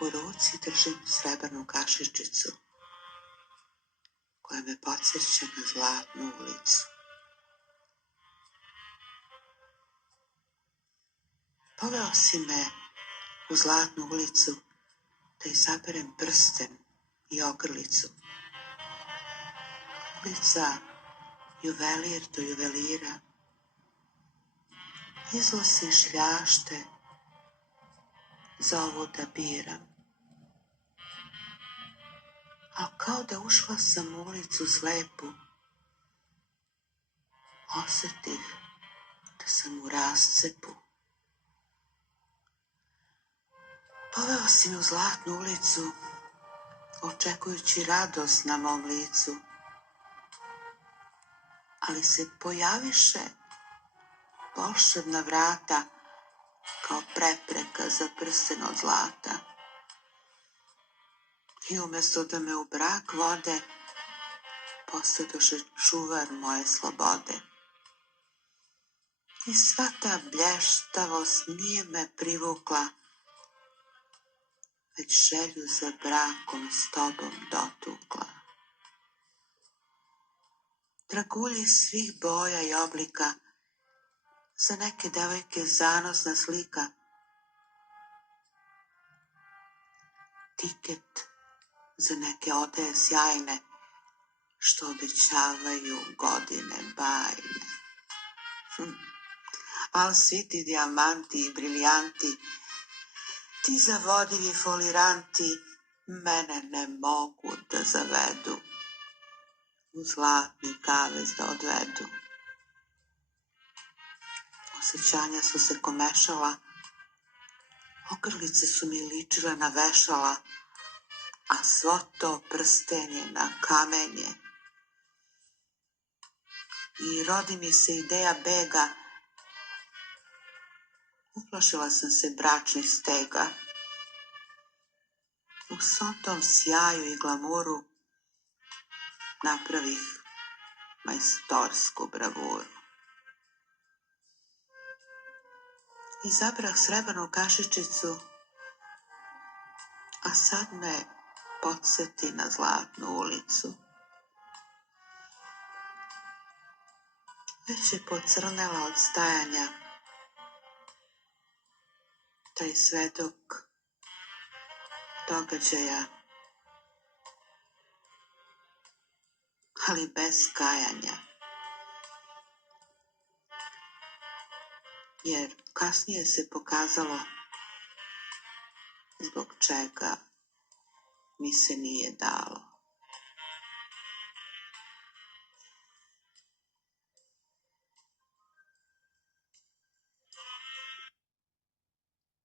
U ruci držim srebrnu kašičicu koja me podsjeća na Zlatnu ulicu. Poveo si me u Zlatnu ulicu da izaberem prsten i ogrlicu. Ulica juvelir do juvelira izlosi šljašte za ovo da biram. A kao da ušla sam u ulicu slepu, osetih da sam u rascepu. Poveo si me u Zlatnu ulicu, očekujući radost na mom licu, ali se pojaviše volšebna vrata kao prepreka za prsten od zlata. I umjesto da me u brak vode, postadoše čuvar moje slobode. I sva ta blještavost nije me privukla, već želju za brakom s tobom dotukla. Dragulji svih boja i oblika, za neke devojke zanosna slika. Tiket za neke odaje sjajne, što obećavaju godine bajne. Al svi ti dijamanti i briljanti, ti zavodivi foliranti, mene ne mogu da zavedu, u zlatni kavez da odvedu. Osjećanja su se komešala, ogrlice su mi ličile na vešala, a svo to prstenje na kamenje. I rodi mi se ideja bega, uplašila sam se bračnih stega. U svom tom sjaju i glamuru napravih majstorsku bravuru. Izabrah srebrnu kašičicu, a sad me podsjeti na Zlatnu ulicu. Već je pocrnela od stajanja, taj svedok događaja, ali bez kajanja. Jer kasnije se pokazalo zbog čega mi se nije dalo.